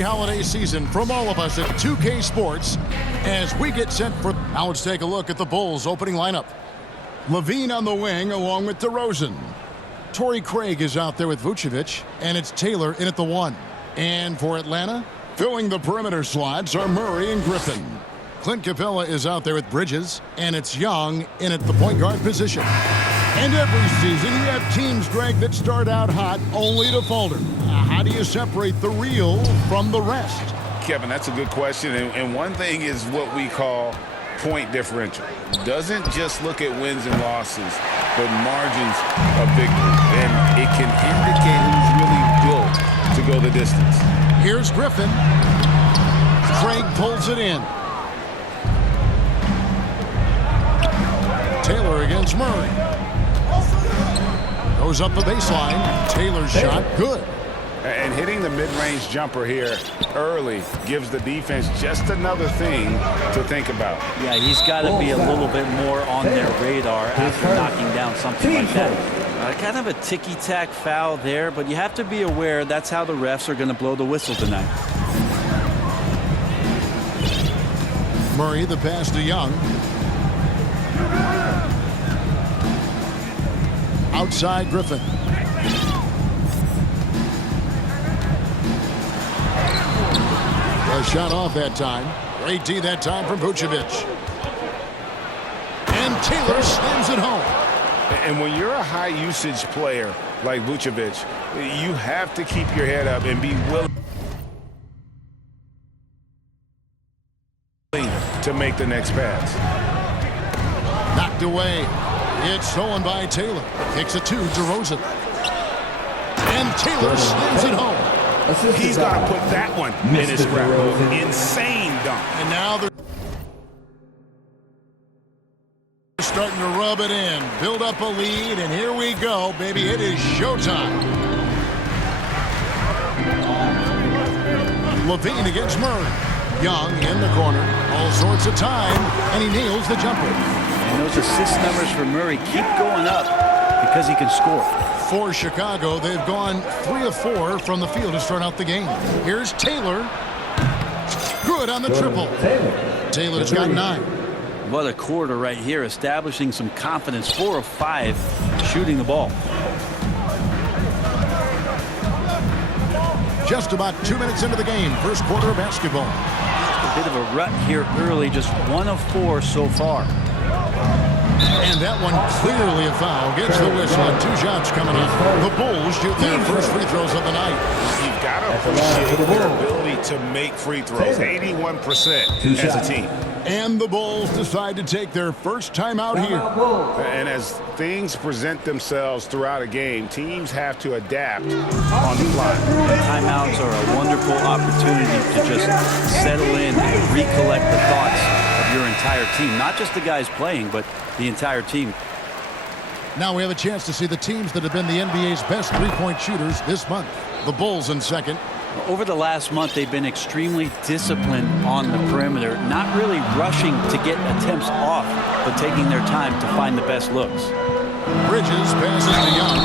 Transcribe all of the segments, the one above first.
Holiday season from all of us at 2K Sports as we get set for. Now let's take a look at the Bulls opening lineup. Levine on the wing along with DeRozan. Torrey Craig is out there with Vucevic, and it's Taylor in at the 1. And for Atlanta, filling the perimeter slots are Murray and Griffin. Clint Capella is out there with Bridges, and it's Young in at the point guard position. And every season you have teams, Greg, that start out hot only to falter. How do you separate the real from the rest? Kevin, that's a good question. And one thing is what we call point differential. Doesn't just look at wins and losses, but margins of victory. And it can indicate who's really built to go the distance. Here's Griffin. Craig pulls it in. Taylor against Murray. Goes up the baseline. Taylor's shot, good. And hitting the mid-range jumper here early gives the defense just another thing to think about. Yeah, he's got to be a little bit more on their radar after knocking down something like that. Kind of a ticky-tack foul there, but you have to be aware that's how the refs are going to blow the whistle tonight. Murray, the pass to Young. Outside Griffin. A shot off that time. Great D that time from Vucevic. And Taylor slams it home. And when you're a high-usage player like Vucevic, you have to keep your head up and be willing to make the next pass. Knocked away. It's stolen by Taylor. Kicks it to DeRozan. And Taylor slams it home. He's going to put that one in his grab. Insane dunk. And now they're starting to rub it in. Build up a lead, and here we go, baby. It is showtime. Levine against Murray. Young in the corner. All sorts of time, and he nails the jumper. And those assist numbers for Murray keep going up because he can score. For Chicago, they've gone 3 of 4 from the field to start out the game. Here's Taylor. Good on the triple. Taylor's got 9. What a quarter right here, establishing some confidence. 4 of 5 shooting the ball. Just about 2 minutes into the game, first quarter of basketball. A bit of a rut here early, just 1 of 4 so far. And that one clearly a foul. Gets the whistle and 2 shots coming up. The Bulls shoot their first free throws of the night. You've got to appreciate their ability to make free throws. 81% as a team. And the Bulls decide to take their first time out here. And as things present themselves throughout a game, teams have to adapt on the fly. Timeouts are a wonderful opportunity to just settle in and recollect the thoughts of your entire team. Not just the guys playing, but the entire team. Now we have a chance to see the teams that have been the NBA's best three-point shooters this month. The Bulls in second. Over the last month, they've been extremely disciplined on the perimeter, not really rushing to get attempts off, but taking their time to find the best looks. Bridges passes to Young.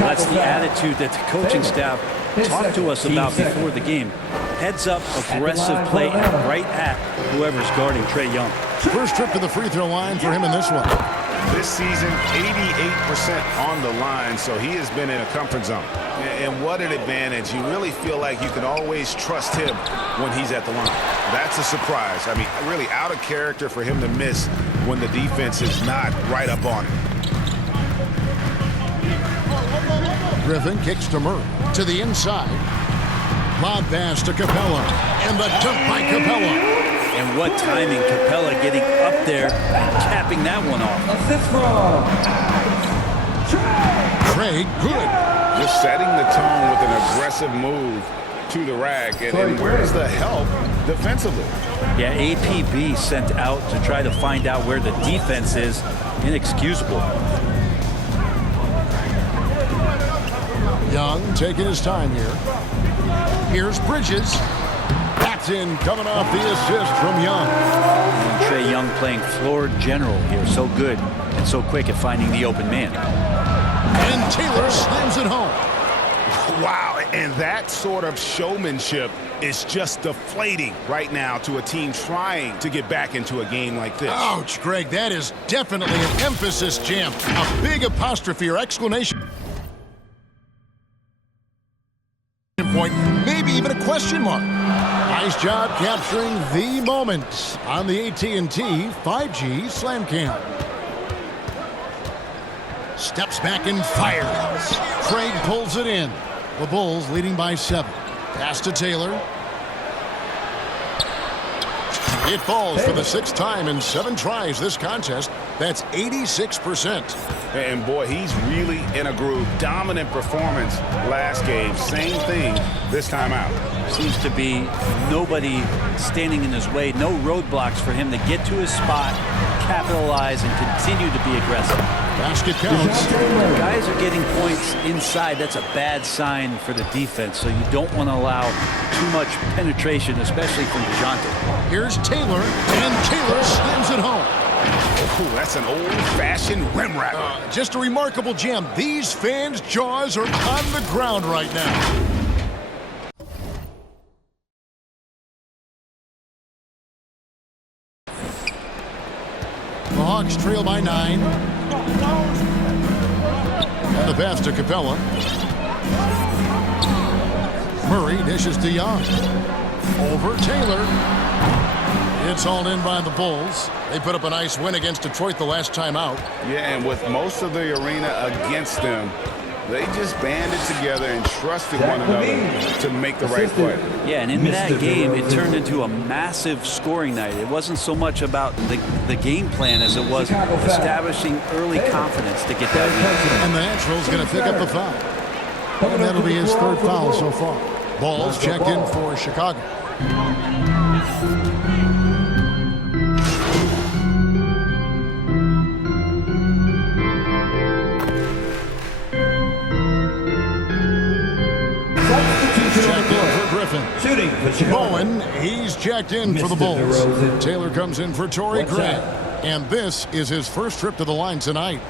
That's the attitude that the coaching staff talked to us about before the game. Heads up, aggressive play, and right at whoever's guarding Trae Young. First trip to the free throw line for him in this one. This season, 88% on the line, so he has been in a comfort zone. And what an advantage. You really feel like you can always trust him when he's at the line. That's a surprise. I mean, really out of character for him to miss when the defense is not right up on him. Griffin kicks to Murray. To the inside. Lob pass to Capella. And the dunk by Capella. And what timing, Capella getting up there and capping that one off. Craig, good. Just setting the tone with an aggressive move to the rack. And where's the help defensively? Yeah, APB sent out to try to find out where the defense is. Inexcusable. Young taking his time here. Here's Bridges. That's in, coming off the assist from Young. And Trae Young playing floor general here. So good and so quick at finding the open man. And Taylor slams it home. Wow, and that sort of showmanship is just deflating right now to a team trying to get back into a game like this. Ouch, Greg, that is definitely an emphasis jam. A big apostrophe or exclamation point, maybe even a question mark. Nice job capturing the moment on the AT&T 5G Slam Cam. Steps back and fires. Craig pulls it in. The Bulls leading by 7. Pass to Taylor. It falls for the 6th time in 7 tries this contest. That's 86%. And boy, he's really in a groove. Dominant performance last game. Same thing this time out. Seems to be nobody standing in his way. No roadblocks for him to get to his spot, capitalize, and continue to be aggressive. Basket counts. Guys are getting points inside. That's a bad sign for the defense, so you don't want to allow too much penetration, especially from DeJounte. Here's Taylor, and Taylor slams it home. Ooh, that's an old-fashioned rim wrapper. Just a remarkable jam. These fans' jaws are on the ground right now. The Hawks trail by 9. And the pass to Capella. Murray dishes to Young. Over Taylor. It's hauled in by the Bulls. They put up a nice win against Detroit the last time out. Yeah, and with most of the arena against them, they just banded together and trusted one another to make the right play. Yeah, and in that game, it turned into a massive scoring night. It wasn't so much about the game plan as it was establishing early confidence to get that win. And the Natural's going to pick up the foul. And that'll be his 3rd foul so far. Ball's checked in for Chicago. Checked in for Griffin. Shooting for Chicago. Bowen, he's checked in for the Bulls. Taylor comes in for Torrey Craig. And this is his first trip to the line tonight.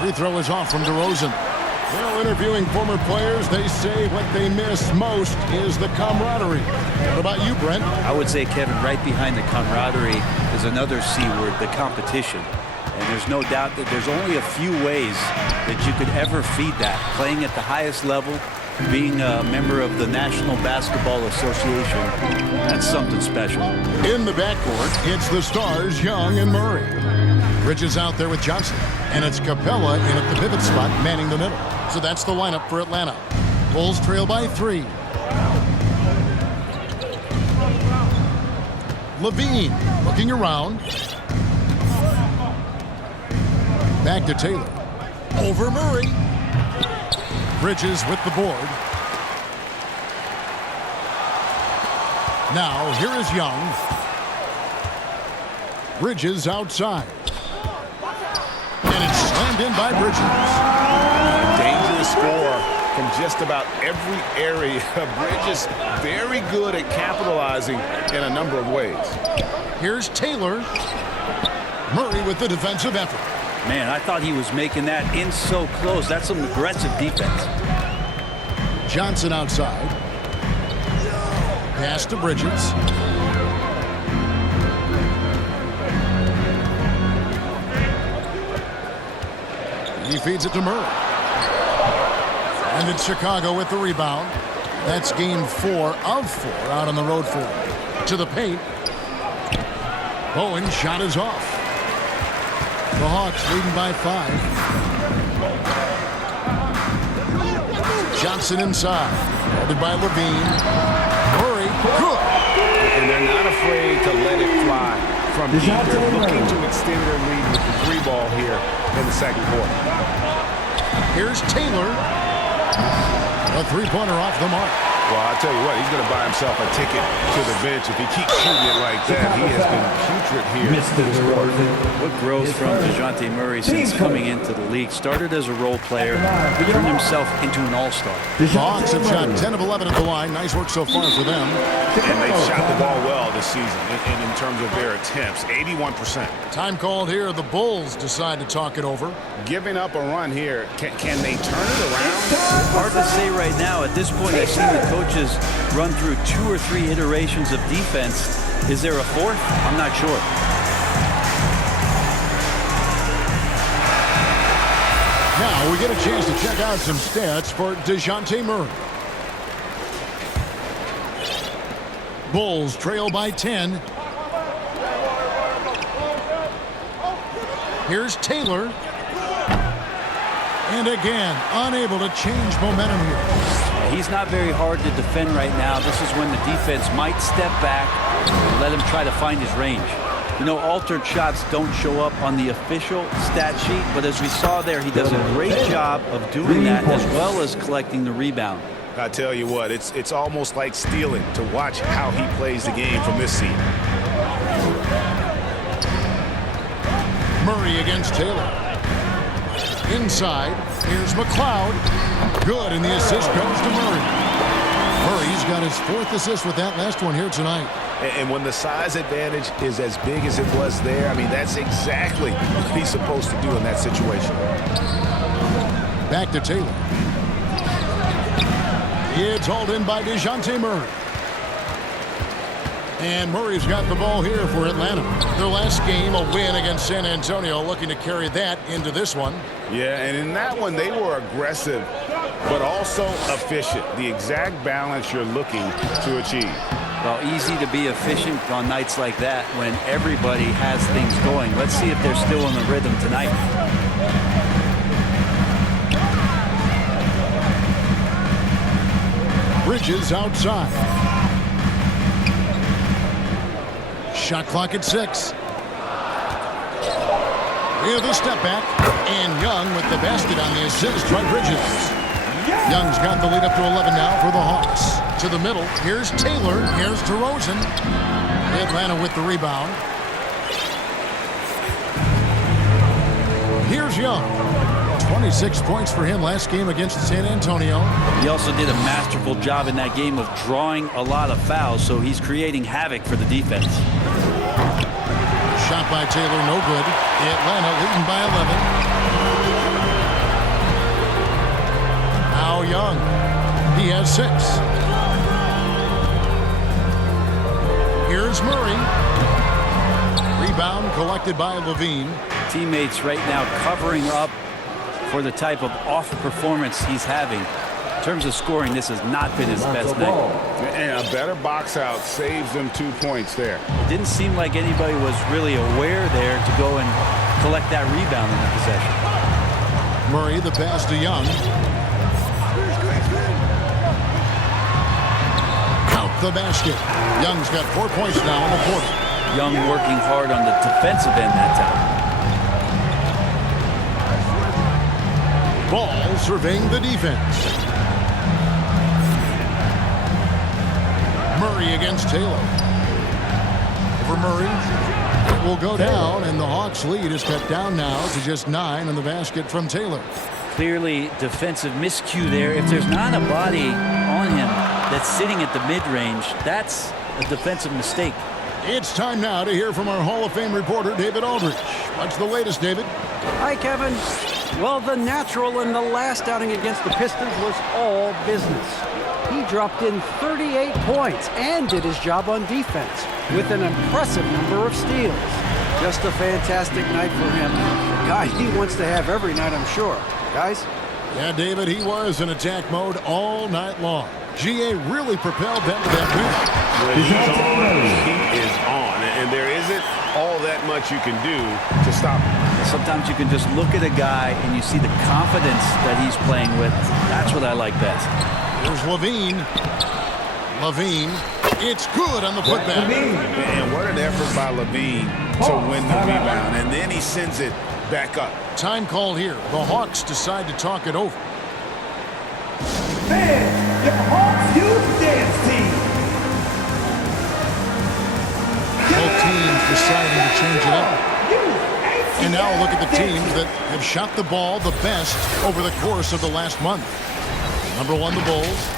Free throw is off from DeRozan. Well, interviewing former players, they say what they miss most is the camaraderie. What about you, Brent? I would say, Kevin, right behind the camaraderie is another C word, the competition. And there's no doubt that there's only a few ways that you could ever feed that. Playing at the highest level, being a member of the National Basketball Association, that's something special. In the backcourt, it's the stars, Young and Murray. Bridges out there with Johnson. And it's Capella in at the pivot spot, manning the middle. So that's the lineup for Atlanta. Bulls trail by 3. Levine looking around. Back to Taylor. Over Murray. Bridges with the board. Now here is Young. Bridges outside. And it's slammed in by Bridges. Dangerous score from just about every area. Bridges very good at capitalizing in a number of ways. Here's Taylor. Murray with the defensive effort. Man, I thought he was making that in so close. That's some aggressive defense. Johnson outside. Pass to Bridges. He feeds it to Murray. And it's Chicago with the rebound. That's game 4 of 4 out on the road for him. To the paint. Bowen shot is off. The Hawks leading by 5. Johnson inside. Guarded by Levine. Murray, good. And they're not afraid to let it fly from deep. They're looking to extend their lead with the 3 ball here in the second quarter. Here's Taylor. A 3-pointer off the mark. Well, I'll tell you what, he's going to buy himself a ticket to the bench. If he keeps shooting it like that, he has been putrid secret here. What growth from DeJounte Murray since coming into the league. Started as a role player, turned himself into an all-star. The Hawks have shot 10 of 11 at the line. Nice work so far for them. And they've shot the ball well this season in terms of their attempts. 81%. Time called here. The Bulls decide to talk it over. Giving up a run here. Can they turn it around? Hard to say right now. At this point, I've seen the coaches run through 2 or 3 iterations of defense. Is there a fourth? I'm not sure. Now we get a chance to check out some stats for DeJounte Murray. Bulls trail by 10. Here's Taylor. And again, unable to change momentum here. He's not very hard to defend right now. This is when the defense might step back and let him try to find his range. You know, altered shots don't show up on the official stat sheet, but as we saw there, he does a great job of doing that as well as collecting the rebound. I tell you what, it's almost like stealing to watch how he plays the game from this seat. Murray against Taylor. Inside, here's McLeod. Good, and the assist goes to Murray. Murray's got his 4th assist with that last one here tonight. And when the size advantage is as big as it was there, I mean, that's exactly what he's supposed to do in that situation. Back to Taylor. It's hauled in by DeJounte Murray. And Murray's got the ball here for Atlanta. Their last game, a win against San Antonio, looking to carry that into this one. Yeah, and in that one, they were aggressive, but also efficient. The exact balance you're looking to achieve. Well, easy to be efficient on nights like that when everybody has things going. Let's see if they're still in the rhythm tonight. Bridges outside. Shot clock at 6. Here's the step back. And Young with the basket on the assist by Bridges. Young's got the lead up to 11 now for the Hawks. To the middle. Here's Taylor. Here's DeRozan. Atlanta with the rebound. Here's Young. 26 points for him last game against San Antonio. He also did a masterful job in that game of drawing a lot of fouls, so he's creating havoc for the defense. Shot by Taylor, no good. Atlanta leading by 11. Now Young. He has 6. Here's Murray. Rebound collected by Levine. Teammates right now covering up for the type of off performance he's having. In terms of scoring, this has not been his best night. And a better box out saves them 2 points there. It didn't seem like anybody was really aware there to go and collect that rebound in the possession. Murray, the pass to Young. Count the basket. Young's got 4 points now in the quarter. Young working hard on the defensive end that time. Ball surveying the defense. Murray against Taylor. For Murray. It will go down, and the Hawks' lead is cut down now to just 9 in the basket from Taylor. Clearly defensive miscue there. If there's not a body on him that's sitting at the mid-range, that's a defensive mistake. It's time now to hear from our Hall of Fame reporter, David Aldridge. What's the latest, David? Hi, Kevin. Well, the natural in the last outing against the Pistons was all business. He dropped in 38 points and did his job on defense with an impressive number of steals. Just a fantastic night for him. The guy he wants to have every night, I'm sure. Guys? Yeah, David, he was in attack mode all night long. GA really propelled them to that win. When he's on, he is on. And there isn't all that much you can do to stop him. Sometimes you can just look at a guy and you see the confidence that he's playing with. That's what I like best. Here's Levine. Levine. It's good on the putback. And what an effort by Levine to win the rebound. And then he sends it back up. Time called here. The Hawks decide to talk it over. Man, your Hawks Youth Dance Team. Both teams deciding to change it up. And now look at the teams that have shot the ball the best over the course of the last month. Number 1, the Bulls.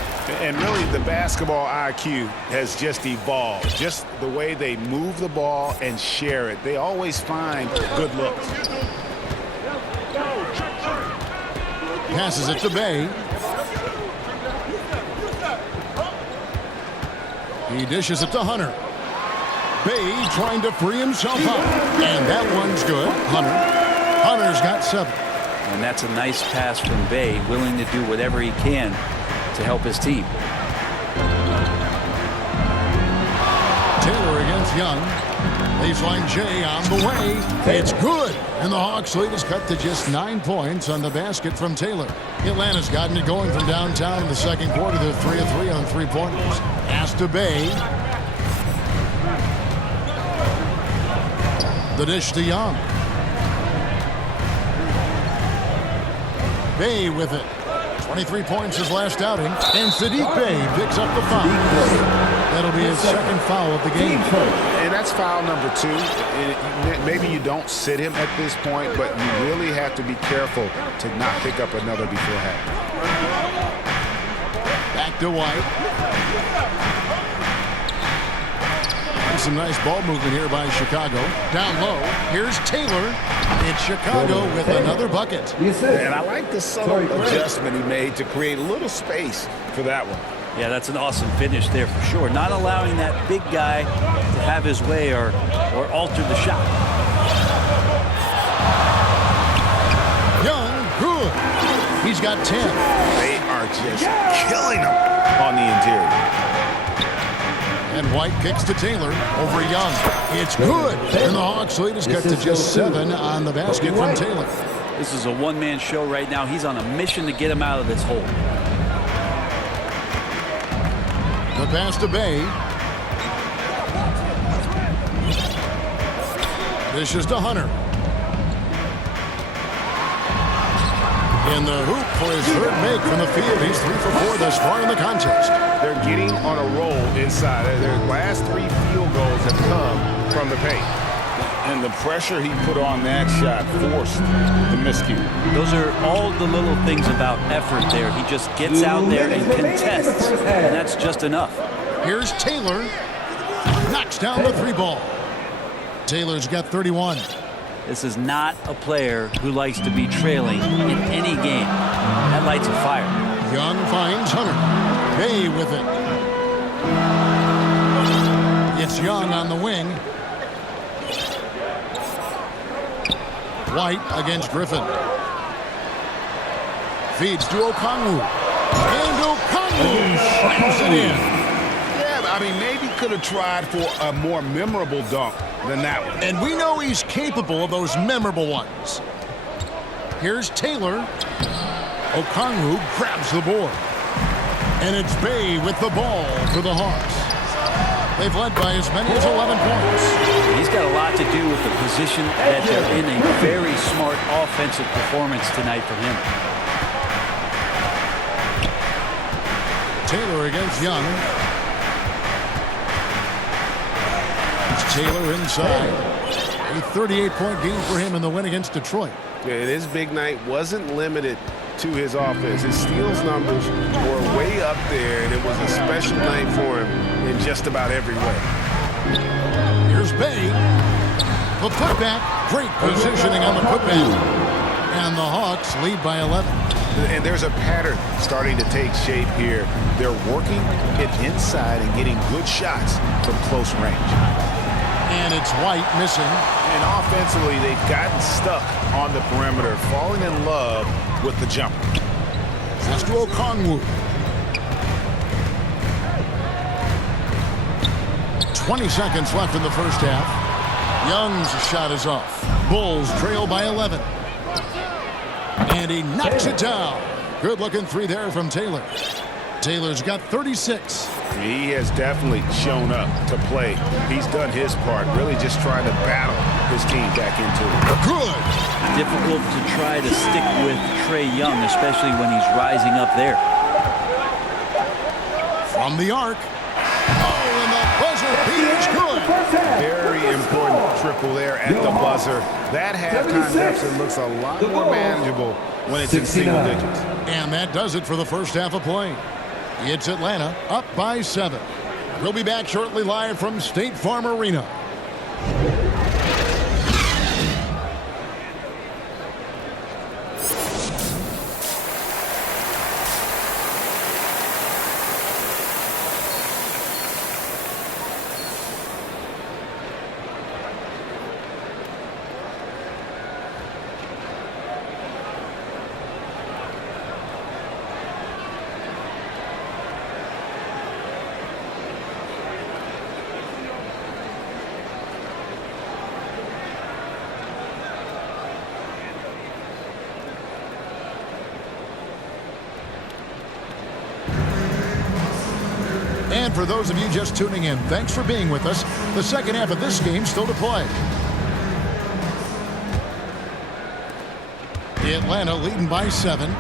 And really, the basketball IQ has just evolved. Just the way they move the ball and share it. They always find good looks. Passes it to Bay. He dishes it to Hunter. Bay trying to free himself up. And that one's good. Hunter's got 7. And that's a nice pass from Bay, willing to do whatever he can to help his team. Taylor against Young. Baseline J on the way. It's good. And the Hawks lead is cut to just 9 points on the basket from Taylor. Atlanta's gotten it going from downtown in the second quarter. They're 3 of 3 on 3-pointers. Pass to Bay. The dish to Young. Bay with it. 23 points his last outing. And Saddiq Bey picks up the foul. That'll be his second foul of the game. And that's foul number 2. Maybe you don't sit him at this point, but you really have to be careful to not pick up another before half. Back to White. Some nice ball movement here by Chicago. Down low. Here's Taylor. It's Chicago with another bucket. And I like the subtle adjustment he made to create a little space for that one. Yeah, that's an awesome finish there for sure. Not allowing that big guy to have his way or alter the shot. Young, good. He's got 10. They are just killing him on the interior. And White kicks to Taylor over Young. It's good. And the Hawks lead has got to just 7 on the basket from Taylor. This is a one-man show right now. He's on a mission to get him out of this hole. The pass to Bay. Dishes to Hunter. In the hoop for his third make from the field. He's 3 for 4 thus far in the contest. They're getting on a roll inside. Their last 3 field goals have come from the paint. And the pressure he put on that shot forced the miscue. Those are all the little things about effort there. He just gets out there and contests, and that's just enough. Here's Taylor. Knocks down the 3 ball. Taylor's got 31. This is not a player who likes to be trailing in any game. That lights a fire. Young finds Hunter. Bay with it. It's Young on the wing. White against Griffin. Feeds to Okongwu. And Okongwu slams it in. Yeah, I mean, maybe could have tried for a more memorable dunk than that one. And we know he's capable of those memorable ones. Here's Taylor. Okongwu grabs the board. And it's Bay with the ball for the Hawks. They've led by as many as 11 points. He's got a lot to do with the position that they're in. A very smart offensive performance tonight from him. Taylor against Young. It's Taylor inside. A 38-point game for him in the win against Detroit. Yeah, his big night wasn't limited to his offense. His steals numbers were way up there, and it was a special night for him in just about every way. Here's Bay. The putback. Great positioning on the putback. And the Hawks lead by 11. And there's a pattern starting to take shape here. They're working it inside and getting good shots from close range. And it's White missing. And offensively, they've gotten stuck on the perimeter, falling in love with the jumper. Pass to Okongwu. 20 seconds left in the first half. Young's shot is off. Bulls trail by 11. And he knocks it down. Good-looking 3 there from Taylor. Taylor's got 36. He has definitely shown up to play. He's done his part, really just trying to battle his team back into it. Good. Difficult to try to stick with Trae Young, especially when he's rising up there. From the arc. Oh, and the buzzer He is good. Very important triple there at the buzzer. That halftime deficit looks a lot more manageable when it's in single digits. And that does it for the first half of play. It's Atlanta up by 7. We'll be back shortly live from State Farm Arena. And for those of you just tuning in, thanks for being with us. The second half of this game still to play. Atlanta leading by 7.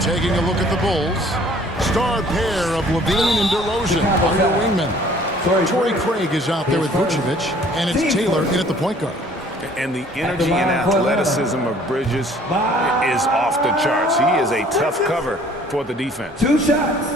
Taking a look at the Bulls. Star pair of Levine and DeRozan are your wingmen. Torrey Craig is out there with Vucevic, and it's Taylor in at the point guard. And the energy and athleticism of Bridges is off the charts. He is a tough cover for the defense. 2 shots.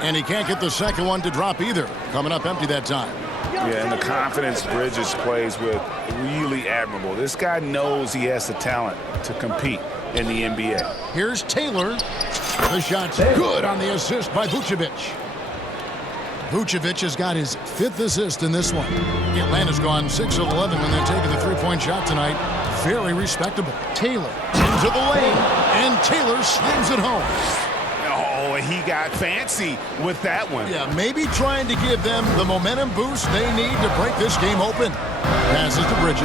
And he can't get the second one to drop either. Coming up empty that time. Yeah, and the confidence Bridges plays with, really admirable. This guy knows he has the talent to compete in the NBA. Here's Taylor. The shot's good on the assist by Vucevic. Vucevic has got his 5th assist in this one. Atlanta's gone 6 of 11 when they're taking the three-point shot tonight. Very respectable. Taylor into the lane, and Taylor slams it home. Oh, he got fancy with that one. Yeah, maybe trying to give them the momentum boost they need to break this game open. Passes to Bridges.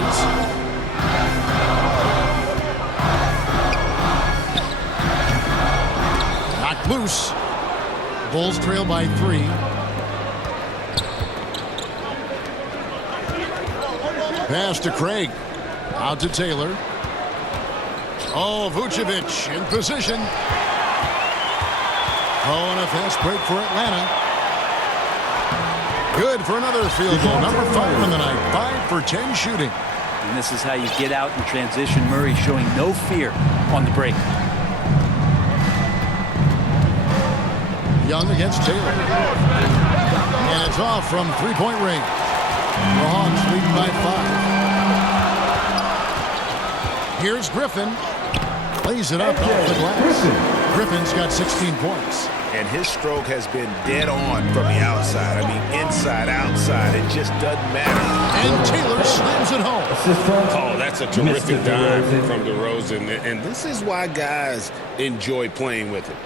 Knocked loose. Bulls trail by 3. Pass to Craig. Out to Taylor. Oh, Vucevic in position. Oh, and a fast break for Atlanta. Good for another field goal. Number 5 in the night. 5 for 10 shooting. And this is how you get out in transition. Murray showing no fear on the break. Young against Taylor. And it's off from three-point range. The Hawks leading by 5. Here's Griffin. Lays it up off the glass. Griffin's got 16 points. And his stroke has been dead on from the outside. I mean, inside, outside. It just doesn't matter. And Taylor slams it home. Oh, that's a terrific dime from DeRozan. And this is why guys enjoy playing with it.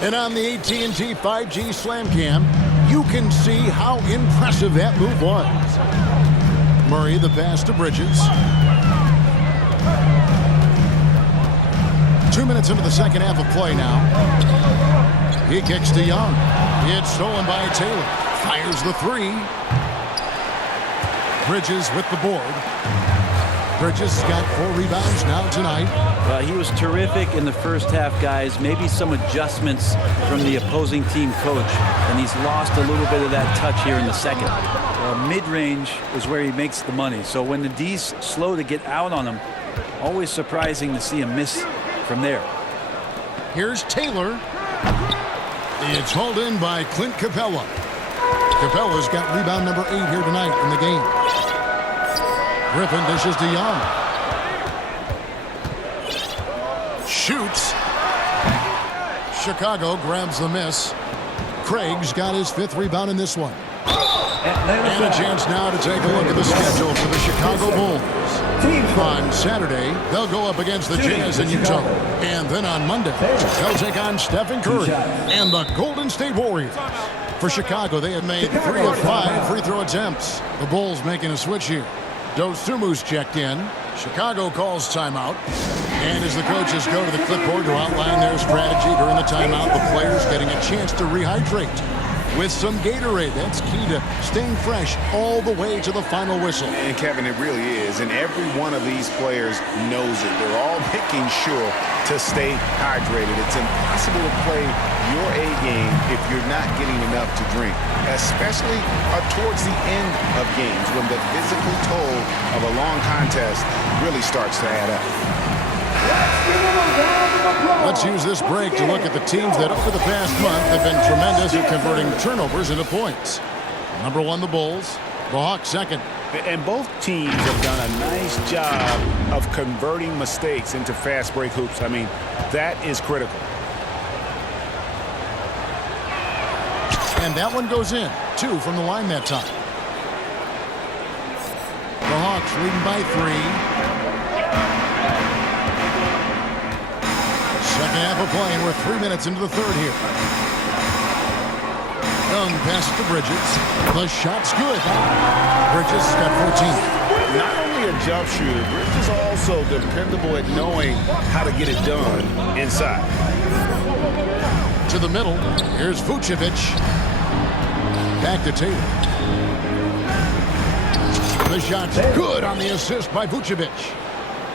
And on the AT&T 5G Slam Cam, you can see how impressive that move was. Murray, the pass to Bridges. 2 minutes into the second half of play now. He kicks to Young. It's stolen by Taylor. Fires the 3. Bridges with the board. Bridges has got 4 rebounds now tonight. He was terrific in the first half, guys. Maybe some adjustments from the opposing team coach, and he's lost a little bit of that touch here in the second. Mid-range is where he makes the money. So when the D's slow to get out on him, always surprising to see him miss from there. Here's Taylor. It's hauled in by Clint Capella. Capella's got rebound number 8 here tonight in the game. Griffin dishes to Young. Shoots. Chicago grabs the miss. Craig's got his 5th rebound in this one. And a chance now to take a look at the schedule for the Chicago Bulls. On Saturday, they'll go up against the Jazz in Utah. And then on Monday, they'll take on Stephen Curry and the Golden State Warriors. For Chicago, they have made 3 of 5 free throw attempts. The Bulls making a switch here. Dosumu's checked in. Chicago calls timeout. And as the coaches go to the clipboard to outline their strategy during the timeout, the players getting a chance to rehydrate with some Gatorade. That's key to staying fresh all the way to the final whistle. And Kevin, it really is. And every one of these players knows it. They're all making sure to stay hydrated. It's impossible to play your A game if you're not getting enough to drink, especially towards the end of games when the physical toll of a long contest really starts to add up. Let's use this break to look at the teams that over the past month have been tremendous at converting turnovers into points. Number 1, the Bulls. The Hawks second. And both teams have done a nice job of converting mistakes into fast break hoops. I mean, that is critical. And that one goes in. 2 from the line that time. The Hawks leading by 3. Second half of play, and we're 3 minutes into the third here. Young passes to Bridges. The shot's good. Bridges has got 14. Not only a jump shooter, Bridges also dependable at knowing how to get it done inside. To the middle. Here's Vucevic. Back to Taylor. The shot's good on the assist by Vucevic.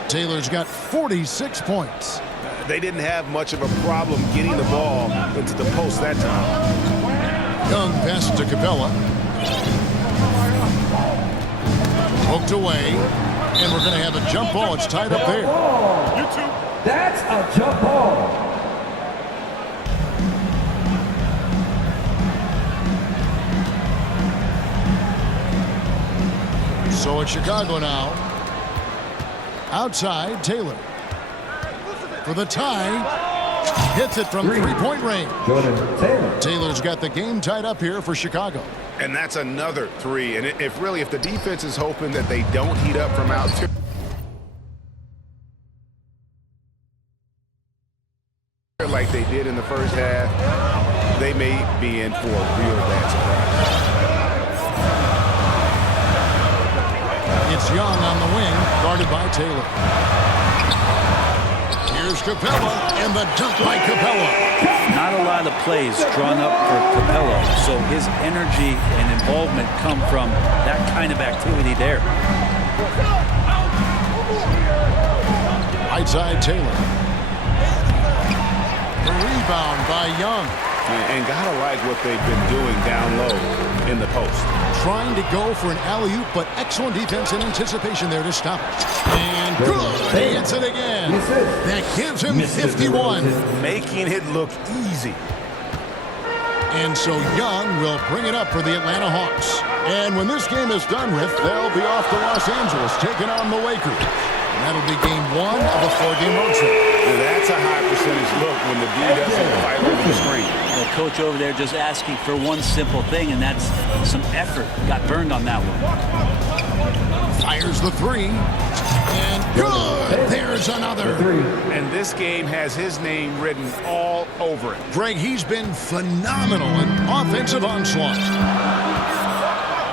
Taylor's got 46 points. They didn't have much of a problem getting the ball into the post that time. Young passes to Capella. Hooked away. And we're going to have a jump ball. It's tied up there. That's a jump ball. So it's Chicago now. Outside, Taylor. For the tie. Hits it from three-point range. Jordan Taylor. Taylor's got the game tied up here for Chicago. And that's another 3. And if the defense is hoping that they don't heat up from out two, like they did in the first half, they may be in for a real bad surprise. It's Young on the wing, guarded by Taylor. Here's Capella, and the dunk by Capella. Not a lot of plays drawn up for Capella, so his energy and involvement come from that kind of activity there. Right side, Taylor. The rebound by Young. And gotta like what they've been doing down low in the post. Trying to go for an alley-oop, but excellent defense and anticipation there to stop it. And good. He hits it again. That gives him 51. Making it look easy. And so Young will bring it up for the Atlanta Hawks. And when this game is done with, they'll be off to Los Angeles, taking on the Lakers. And that'll be game 1 of a 4-game road trip. And that's a high percentage look when the D doesn't fight over the screen. The coach over there just asking for one simple thing, and that's some effort. Got burned on that one. Fires the 3. And good. There's another. And this game has his name written all over it. Greg, he's been phenomenal in offensive onslaught.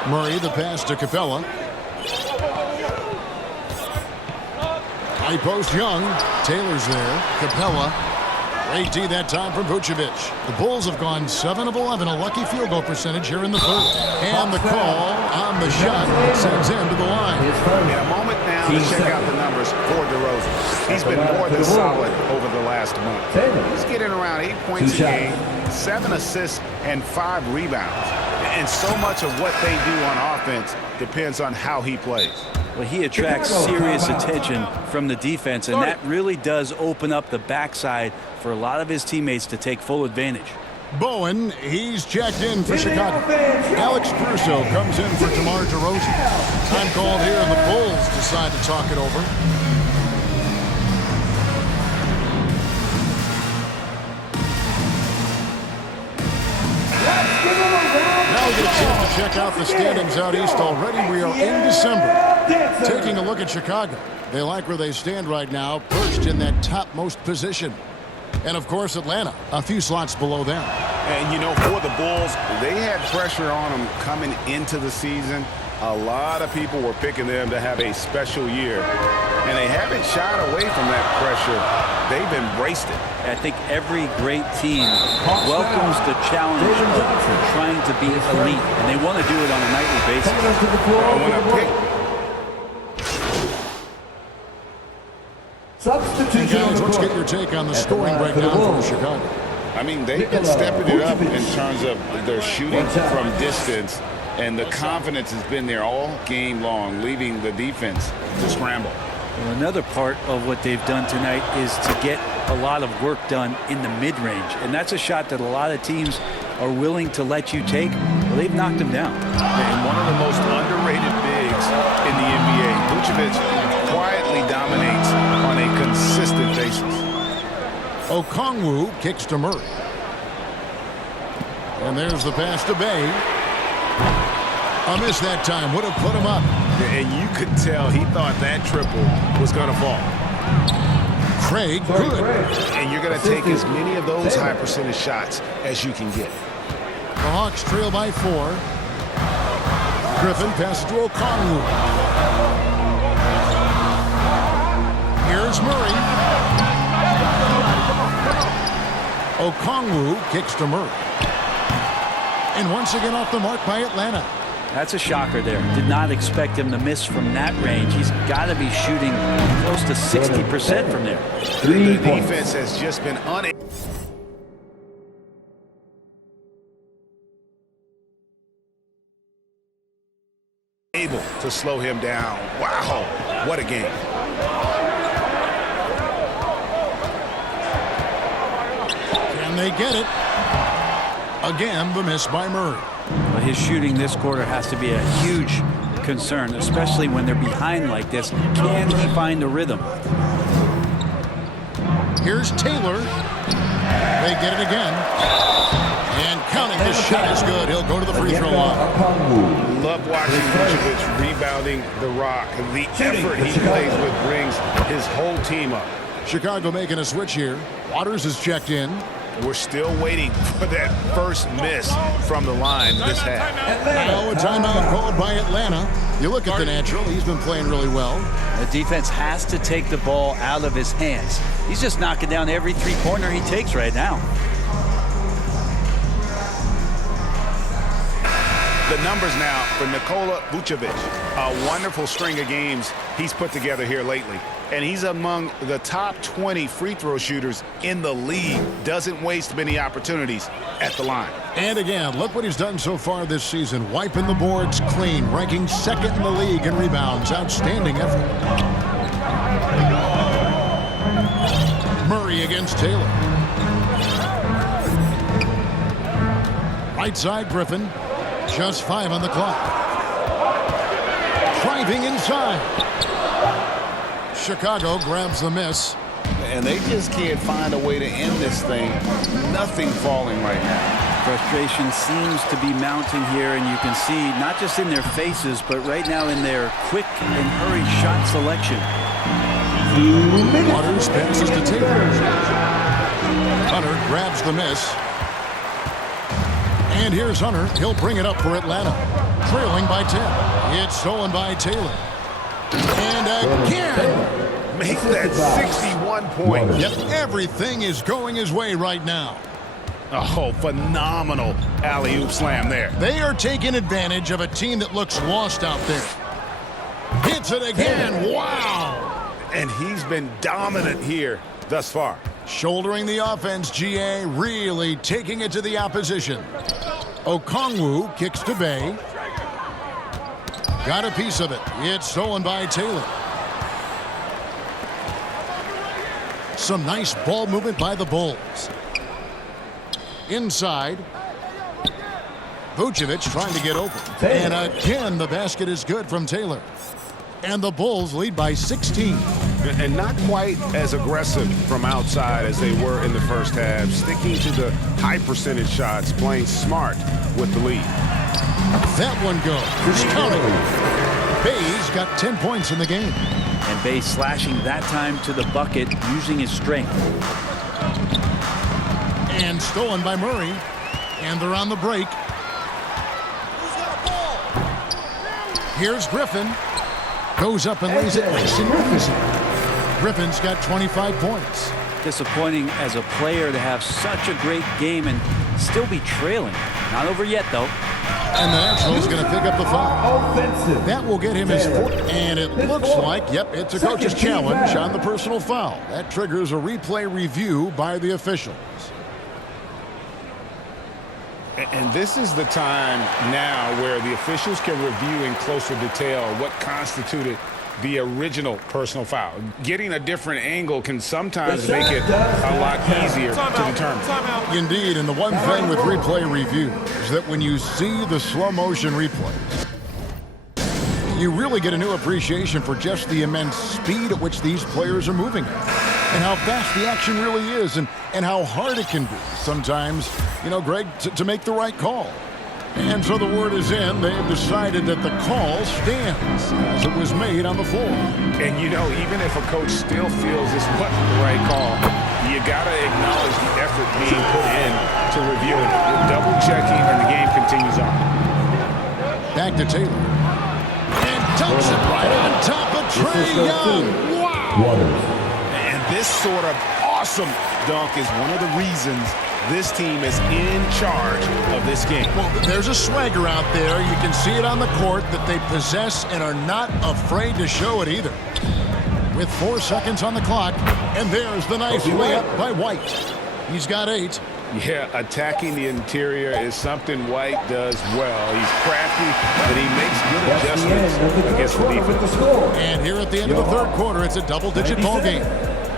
Murray, the pass to Capella. High post Young. Taylor's there. Capella. Great D that time from Vucevic. The Bulls have gone 7 of 11, a lucky field goal percentage here in the third. And the call on the shot sends him to the line. In a moment now to check out the numbers for DeRozan. He's been more than solid over the last month. He's getting around 8 points a game, 7 assists, and 5 rebounds. And so much of what they do on offense depends on how he plays. Well, he attracts serious attention from the defense, and that really does open up the backside for a lot of his teammates to take full advantage. Bowen, he's checked in for Chicago. Alex Caruso comes in for DeMar DeRozan. Time called here, and the Bulls decide to talk it over. Now we get a chance to check out the standings out east already. We are in December. Taking a look at Chicago. They like where they stand right now, perched in that topmost position. And, of course, Atlanta, a few slots below them. And, you know, for the Bulls, they had pressure on them coming into the season. A lot of people were picking them to have a special year. And they haven't shied away from that pressure. They've embraced it. I think every great team welcomes the challenge of trying to be elite, and they want to do it on a nightly basis. When I pick Substitution. Guys, let's get your take on the scoring breakdown for Chicago. I mean, they've been stepping it up in terms of their shooting from distance, and the confidence has been there all game long, leaving the defense to scramble. Well, another part of what they've done tonight is to get a lot of work done in the mid-range, and that's a shot that a lot of teams are willing to let you take. Well, they've knocked them down. And one of the most underrated bigs in the NBA, Vucevic quietly dominates on a consistent basis. Okongwu kicks to Murray. And there's the pass to Bay. A miss that time. Would have put him up. And you could tell he thought that triple was going to fall. Craig, good. And you're going to take as many of those high percentage shots as you can get. The Hawks trail by 4. Griffin passes to Okongwu. Here's Murray. Okongwu kicks to Murray. And once again off the mark by Atlanta. That's a shocker there. Did not expect him to miss from that range. He's got to be shooting close to 60% from there. The defense has just been unable to slow him down. Wow, what a game. Can they get it? Again, the miss by Murray. But his shooting this quarter has to be a huge concern, especially when they're behind like this. Can he find a rhythm? Here's Taylor. They get it again. And counting, this shot is good. He'll go to the free throw line. Love watching Vucevic rebounding the rock. The effort he plays with brings his whole team up. Chicago making a switch here. Waters is checked in. We're still waiting for that first miss from the line this half. Now a timeout called by Atlanta. You look at the natural. He's been playing really well. The defense has to take the ball out of his hands. He's just knocking down every three-pointer he takes right now. The numbers now for Nikola Vucevic. A wonderful string of games he's put together here lately. And he's among the top 20 free throw shooters in the league. Doesn't waste many opportunities at the line. And again, look what he's done so far this season. Wiping the boards clean, ranking second in the league in rebounds. Outstanding effort. Murray against Taylor. Right side, Griffin. Just 5 on the clock. Driving inside. Chicago grabs the miss. And they just can't find a way to end this thing. Nothing falling right now. Frustration seems to be mounting here, and you can see not just in their faces, but right now in their quick and hurried shot selection. Waters passes to Taylor. Hunter grabs the miss. And here's Hunter. He'll bring it up for Atlanta. Trailing by 10. It's stolen by Taylor. And again. Make that 61 points. Yep, everything is going his way right now. Oh, phenomenal alley-oop slam there. They are taking advantage of a team that looks lost out there. Hits it again. Wow. And he's been dominant here thus far. Shouldering the offense, GA really taking it to the opposition. Okongwu kicks to Bay. Got a piece of it. It's stolen by Taylor. Some nice ball movement by the Bulls. Inside. Vucevic trying to get open. And again, the basket is good from Taylor. And the Bulls lead by 16. And not quite as aggressive from outside as they were in the first half. Sticking to the high percentage shots, playing smart with the lead. That one goes. Counting. Bay's got 10 points in the game. And Bay slashing that time to the bucket using his strength. And stolen by Murray. And they're on the break. Here's Griffin. Goes up and lays it nice and easy. Griffin's got 25 points. Disappointing as a player to have such a great game and still be trailing. Not over yet, though. And the Nationals going to pick up the foul. Offensive. That will get him his fourth. And it looks like, yep, it's a coach's challenge on the personal foul. That triggers a replay review by the officials. And this is the time now where the officials can review in closer detail what constituted the original personal foul. Getting a different angle can sometimes make it a lot easier to determine. Indeed, and the one thing with replay review is that when you see the slow motion replays, you really get a new appreciation for just the immense speed at which these players are moving at. And how fast the action really is, and how hard it can be sometimes, you know, Greg, to make the right call. And so the word is in. They have decided that the call stands as it was made on the floor. And, you know, even if a coach still feels this wasn't the right call, you got to acknowledge the effort being put in to review it. You're double-checking, and the game continues on. Back to Taylor. And dumps it right on top of Trae Young. Wow! This sort of awesome dunk is one of the reasons this team is in charge of this game. Well, there's a swagger out there. You can see it on the court that they possess and are not afraid to show it either. With 4 seconds on the clock, and there's the nice layup by White. He's got 8. Yeah, attacking the interior is something White does well. He's crafty, but he makes good adjustments against the defense. And here at the end of the third quarter, it's a double-digit ball game.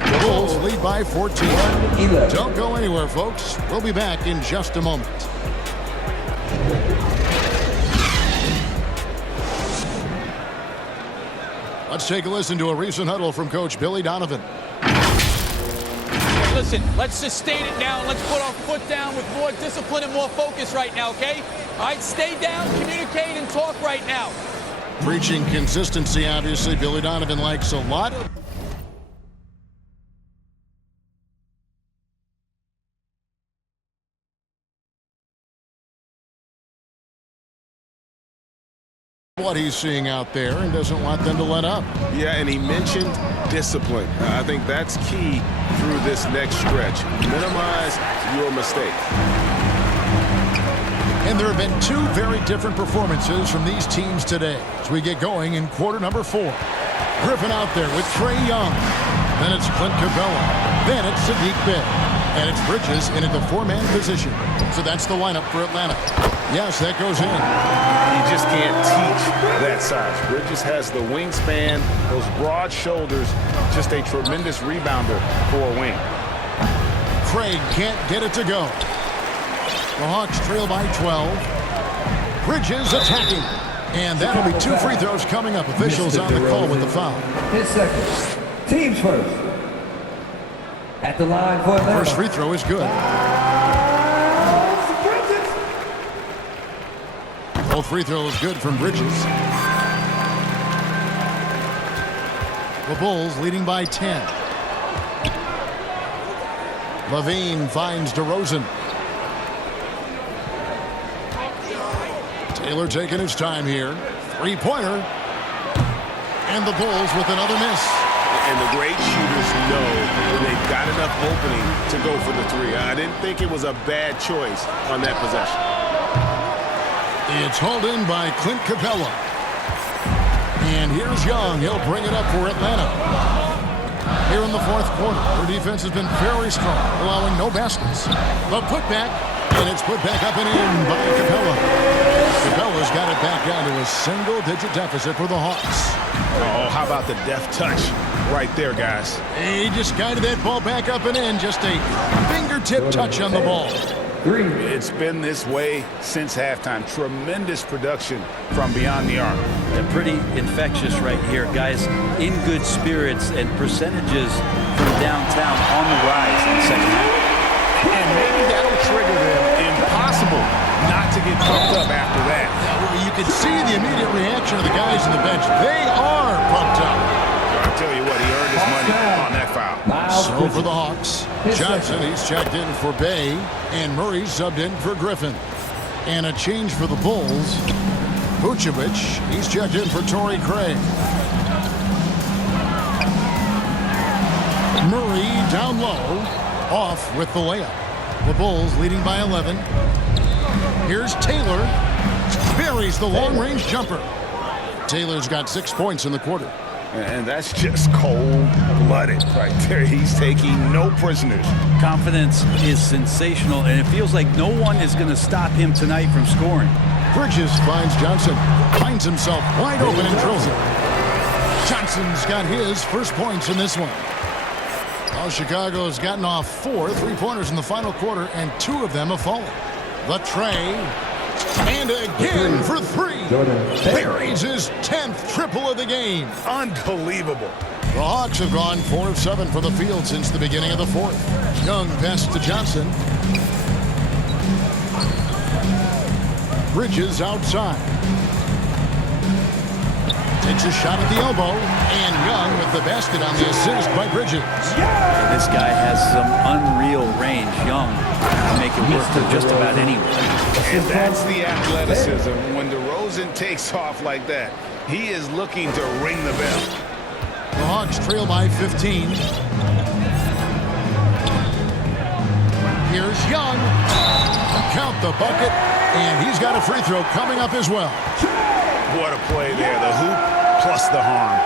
The Bulls lead by 14. Don't go anywhere, folks. We'll be back in just a moment. Let's take a listen to a recent huddle from Coach Billy Donovan. Listen, let's sustain it now. Let's put our foot down with more discipline and more focus right now, okay? All right, stay down, communicate, and talk right now. Preaching consistency, obviously, Billy Donovan likes a lot. What he's seeing out there and doesn't want them to let up. Yeah, and he mentioned discipline. I think that's key through this next stretch. Minimize your mistake. And there have been 2 very different performances from these teams today as we get going in quarter number 4. Griffin out there with Trae Young. Then it's Clint Capella. Then it's Sadiq Bey. And it's Bridges in at the 4-man position. So that's the lineup for Atlanta. Yes, that goes in. You just can't teach that size. Bridges has the wingspan, those broad shoulders, just a tremendous rebounder for a wing. Craig can't get it to go. The Hawks trail by 12. Bridges attacking. And that'll be 2 free throws coming up. Officials on the call with the foul. His second. Teams first. At the line for Atlanta. First free throw is good. Both free throws good from Bridges. The Bulls leading by 10. Levine finds DeRozan. Taylor taking his time here. 3-pointer. And the Bulls with another miss. And the great shooters know when they've got enough opening to go for the 3. I didn't think it was a bad choice on that possession. It's hauled in by Clint Capella. And here's Young. He'll bring it up for Atlanta. Here in the fourth quarter, their defense has been very strong, allowing no baskets. The putback, and it's put back up and in by Capella. Capella's got it back down to a single-digit deficit for the Hawks. Oh, how about the deft touch right there, guys? He just guided that ball back up and in. Just a fingertip touch on the ball. 3. It's been this way since halftime. Tremendous production from beyond the arc. They're pretty infectious right here, guys. In good spirits and percentages from downtown on the rise in the second half. And maybe that'll trigger them. Impossible not to get pumped up after that. You can see the immediate reaction of the guys on the bench. They are pumped up. I'll tell you what, he earned his money on that foul. So for the Hawks, Johnson, he's checked in for Bay, and Murray subbed in for Griffin. And a change for the Bulls. Vucevic, he's checked in for Torrey Craig. Murray down low, off with the layup. The Bulls leading by 11. Here's Taylor. Buries the long-range jumper. Taylor's got 6 points in the quarter. And that's just cold-blooded right there. He's taking no prisoners. Confidence is sensational, and it feels like no one is going to stop him tonight from scoring. Bridges finds Johnson. Finds himself wide open and drills it. Johnson's got his first points in this one. Well, Chicago's gotten off 4 3-pointers in the final quarter, and 2 of them have fallen. The tray. And again for 3. Buries his 10th triple of the game. Unbelievable. The Hawks have gone 4 of 7 from the field since the beginning of the fourth. Young pass to Johnson. Bridges outside. Takes a shot at the elbow. And Young with the basket on the assist by Bridges. This guy has some unreal range. Young can make it work for just about anyone. And that's the athleticism. When DeRozan takes off like that, he is looking to ring the bell. The Hawks trail by 15. Here's Young. Count the bucket. And he's got a free throw coming up as well. What a play there. The hoop plus the harm.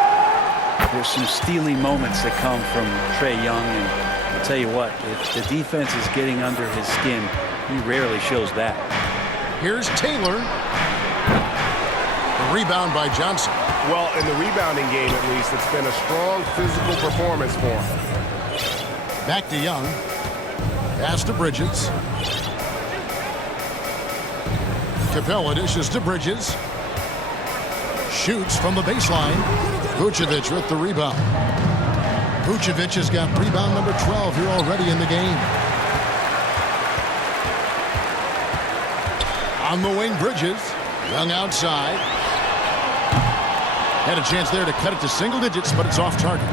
There's some steely moments that come from Trae Young, and I'll tell you what, if the defense is getting under his skin, he rarely shows that. Here's Taylor. The rebound by Johnson. Well, in the rebounding game, at least, it's been a strong physical performance for him. Back to Young. Pass to Bridges. Capella dishes to Bridges. Shoots from the baseline. Vucevic with the rebound. Vucevic has got rebound number 12 here already in the game. On the wing, Bridges. Young outside. Had a chance there to cut it to single digits, but it's off target.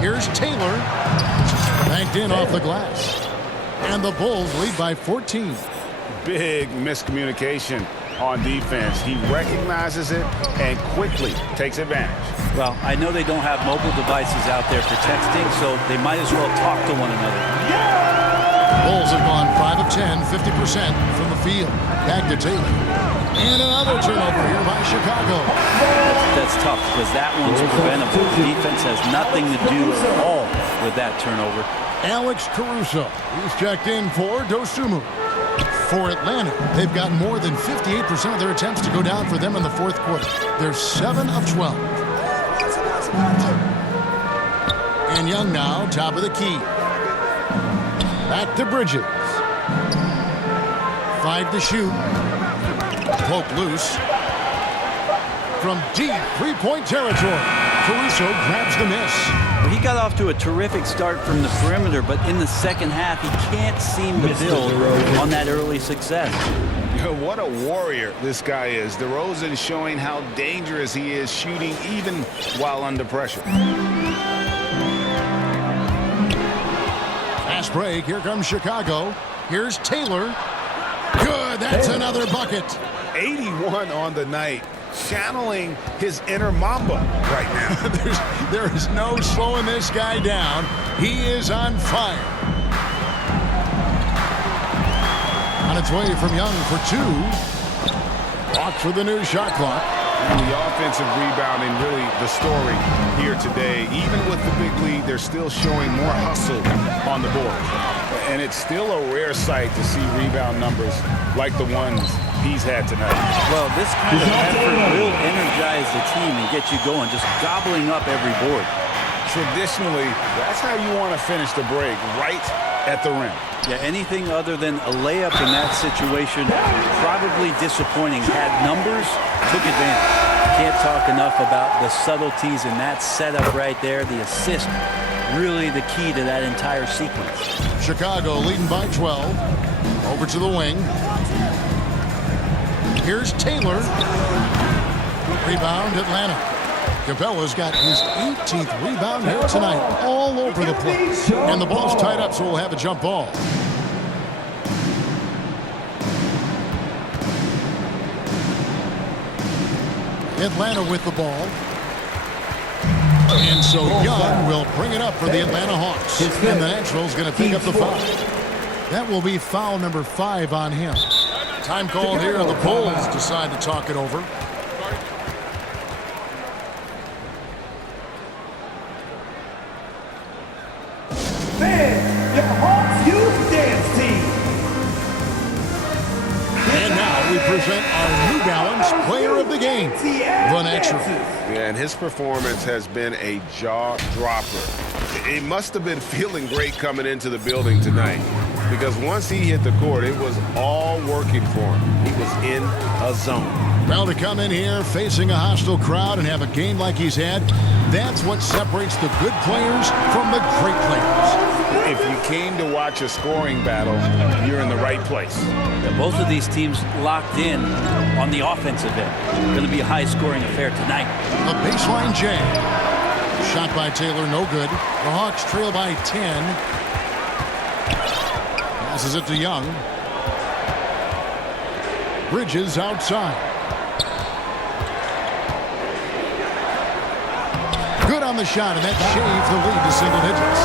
Here's Taylor. Banked in off the glass. And the Bulls lead by 14. Big miscommunication on defense. He recognizes it and quickly takes advantage. Well, I know they don't have mobile devices out there for texting, so they might as well talk to one another. Bulls have gone 5 of 10, 50% from the field. Back to Taylor. And another turnover here by Chicago. That's tough because that one's preventable. The defense has nothing to do at all with that turnover. Alex Caruso. He's checked in for Dosunmu. For Atlanta, they've got more than 58% of their attempts to go down for them in the fourth quarter. They're 7 of 12. And Young now, top of the key. Back to Bridges. 5 to shoot. Poke loose. From deep three-point territory, Caruso grabs the miss. He got off to a terrific start from the perimeter, but in the second half, he can't seem to build on that early success. What a warrior this guy is. DeRozan showing how dangerous he is shooting even while under pressure. Fast break. Here comes Chicago. Here's Taylor. Good. That's another bucket. 81 on the night. Channeling his inner Mamba right now. There is no slowing this guy down. He is on fire. On its way from Young for 2. Walk for the new shot clock. And the offensive rebounding, really the story here today. Even with the big lead, they're still showing more hustle on the board. And it's still a rare sight to see rebound numbers like the ones he's had tonight. Well, this kind of effort will energize the team and get you going, just gobbling up every board. Traditionally, that's how you want to finish the break, right at the rim. Yeah, anything other than a layup in that situation, probably disappointing. Had numbers, took advantage. Can't talk enough about the subtleties in that setup right there. The assist, really the key to that entire sequence. Chicago leading by 12. Over to the wing. Here's Taylor. Rebound, Atlanta. Capella's got his 18th rebound here tonight, all over the place. And the ball's tied up, so we'll have a jump ball. Atlanta with the ball. And so Young will bring it up for the Atlanta Hawks. And the Natural's going to pick up the foul. That will be foul number 5 on him. Time called here. The Bulls decide to talk it over. Man, your Hawks Youth Dance Team. And now we present our New Balance Player of the Game, the Natural. Yeah, and his performance has been a jaw-dropper. He must have been feeling great coming into the building tonight, because once he hit the court, it was all working for him. He was in a zone. Well, to come in here facing a hostile crowd and have a game like he's had, that's what separates the good players from the great players. If you came to watch a scoring battle, you're in the right place. Yeah, both of these teams locked in on the offensive end. Going to be a high-scoring affair tonight. A baseline jam. Shot by Taylor, no good. The Hawks trail by 10. Passes it to Young. Bridges outside. Good on the shot, and that shaved the lead to single digits.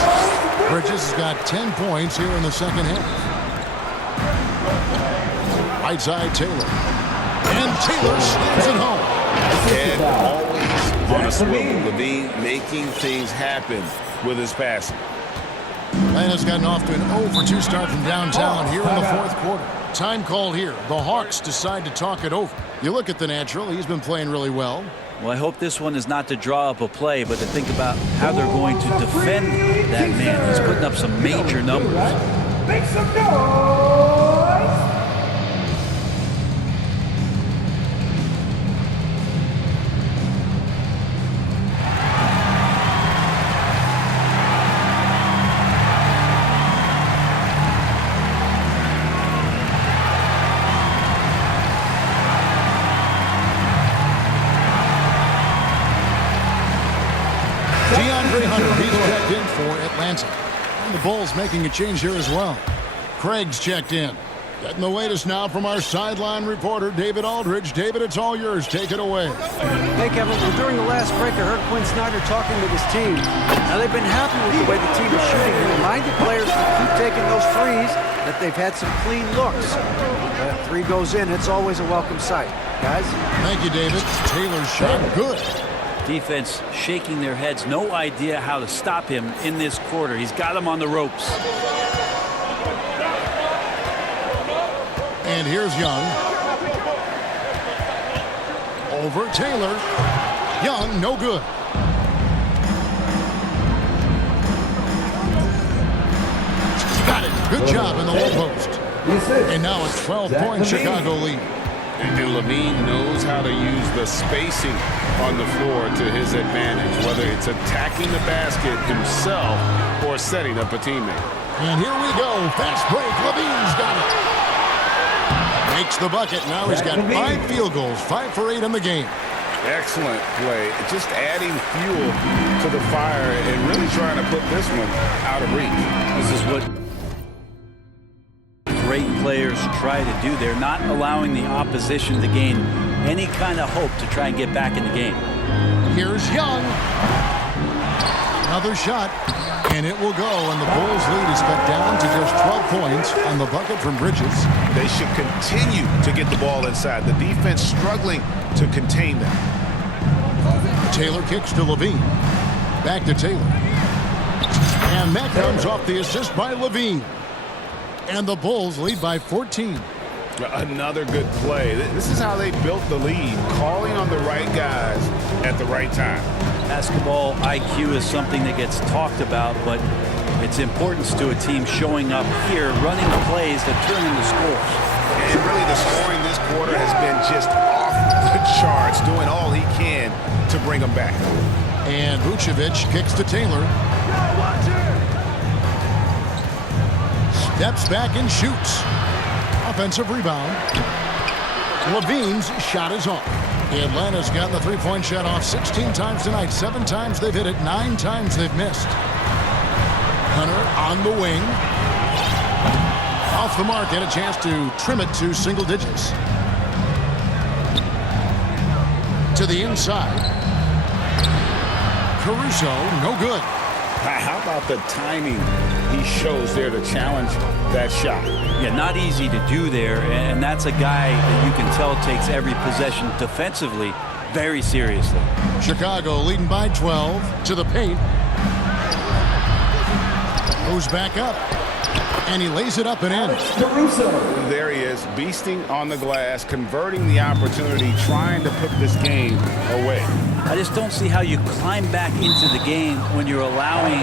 Bridges has got 10 points here in the second half. Right side, Taylor. And Taylor slams it home. And always on a swivel. LaVine making things happen with his passing. Atlanta's gotten off to an 0-for-2 start from downtown here in the fourth quarter. Time called here. The Hawks decide to talk it over. You look at the Natural. He's been playing really well. Well, I hope this one is not to draw up a play, but to think about how they're going to defend that man. He's putting up some major numbers. Make some noise. DeAndre Hunter, he's checked in for Atlanta. And the Bulls making a change here as well. Craig's checked in. Getting the latest now from our sideline reporter, David Aldridge. David, it's all yours. Take it away. Hey, Kevin, well, during the last break, I heard Quinn Snyder talking with his team. Now, they've been happy with the way the team is shooting. He reminded players to keep taking those threes, that they've had some clean looks. That three goes in, it's always a welcome sight. Guys? Thank you, David. Taylor's shot good. Defense shaking their heads. No idea how to stop him in this quarter. He's got him on the ropes. And here's Young. Over Taylor. Young, no good. Got it. Good job in the low post. And now a 12-point Chicago lead. And LaVine knows how to use the spacing on the floor to his advantage, whether it's attacking the basket himself or setting up a teammate. And here we go. Fast break. LaVine's got it. Makes the bucket. Now he's got 5 field goals. 5 for 8 in the game. Excellent play. Just adding fuel to the fire and really trying to put this one out of reach. This is what great players try to do. They're not allowing the opposition to gain any kind of hope to try and get back in the game. Here's Young. Another shot. And it will go, and the Bulls lead is cut down to just 12 points on the bucket from Bridges. They should continue to get the ball inside. The defense struggling to contain them. Taylor kicks to LaVine. Back to Taylor. And that comes off the assist by LaVine. And the Bulls lead by 14. Another good play. This is how they built the lead, calling on the right guys at the right time. Basketball IQ is something that gets talked about, but its importance to a team showing up here, running plays that turn into scores. And really the scoring this quarter has been just off the charts, doing all he can to bring them back. And Vucevic kicks to Taylor. Steps back and shoots. Offensive rebound. LaVine's shot is off. Atlanta's gotten the three-point shot off 16 times tonight. 7 times they've hit it, 9 times they've missed. Hunter on the wing. Off the mark, and a chance to trim it to single digits. To the inside. Caruso, no good. How about the timing he shows there to challenge that shot? Yeah, not easy to do there, and that's a guy that you can tell takes every possession defensively very seriously. Chicago leading by 12 to the paint. Goes back up, and he lays it up and in. Caruso. There he is, beasting on the glass, converting the opportunity, trying to put this game away. I just don't see how you climb back into the game when you're allowing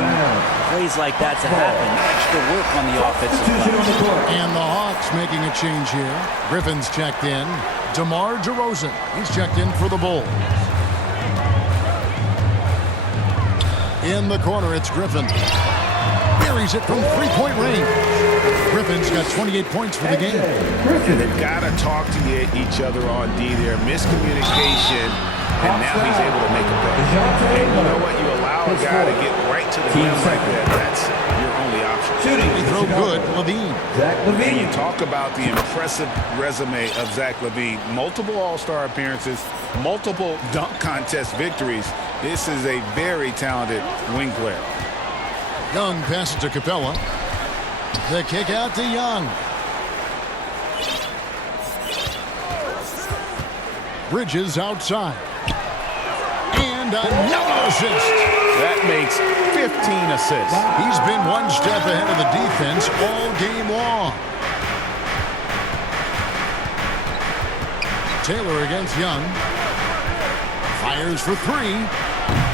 plays like that to happen. Extra work on the offensive glass. And the Hawks making a change here. Griffin's checked in. DeMar DeRozan, he's checked in for the Bulls. In the corner, it's Griffin. Buries it from three-point range. Griffin's got 28 points for the game. They've got to talk to each other on D there. Miscommunication, and now he's able to make a play. And you know what? You allow a guy to get right to the rim like that. That's your only option. He throw good, LaVine. Zach And LaVine. you talk about the impressive resume of Zach LaVine. Multiple All-Star appearances, multiple dunk contest victories. This is a very talented wing player. Young passes to Capella. The kick out to Young. Bridges outside. And another assist. That makes 15 assists. He's been one step ahead of the defense all game long. Taylor against Young. Fires for 3.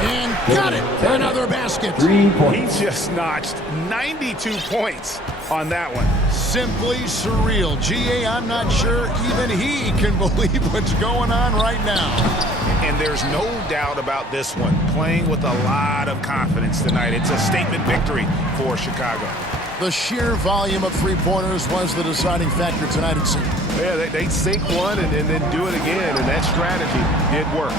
And got it. Another basket. 3 points. He just notched 92 points on that one. Simply surreal. GA, I'm not sure even he can believe what's going on right now. And there's no doubt about this one. Playing with a lot of confidence tonight. It's a statement victory for Chicago. The sheer volume of three-pointers was the deciding factor tonight, it seemed. Yeah, they sink one and then do it again, and that strategy did work.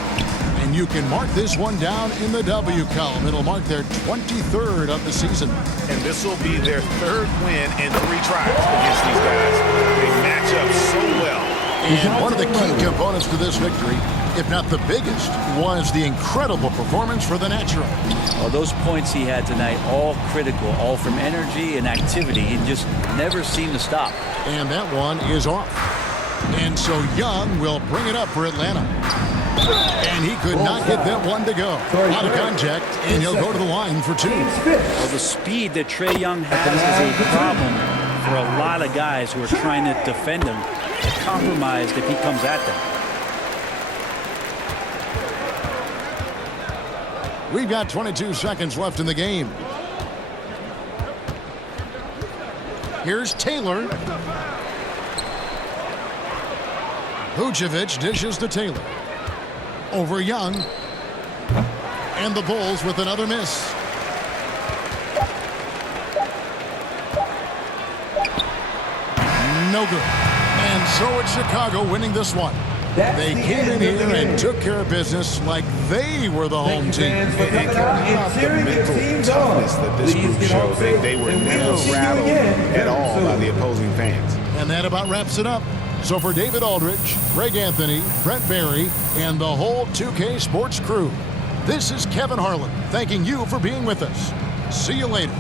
And you can mark this one down in the W column. It'll mark their 23rd of the season. And this will be their 3rd win in 3 tries against these guys. They match up so well. And one of the key components to this victory, if not the biggest, was the incredible performance for the Natural. Well, those points he had tonight, all critical, all from energy and activity. He just never seemed to stop. And that one is off. And so Young will bring it up for Atlanta. And he could not get that one to go. Out of contact, and he'll go to the line for 2. Well, the speed that Trae Young has is a problem for a lot of guys who are trying to defend him. Compromised if he comes at them. We've got 22 seconds left in the game. Here's Taylor. Vucevic dishes to Taylor. Over Young. And the Bulls with another miss. No good. And so it's Chicago winning this one. They came in here and took care of business like they were the home team. And about the mental toughness that this group showed. They were never rattled at all by the opposing fans. And that about wraps it up. So for David Aldridge, Greg Anthony, Brent Barry, and the whole 2K Sports crew, this is Kevin Harlan thanking you for being with us. See you later.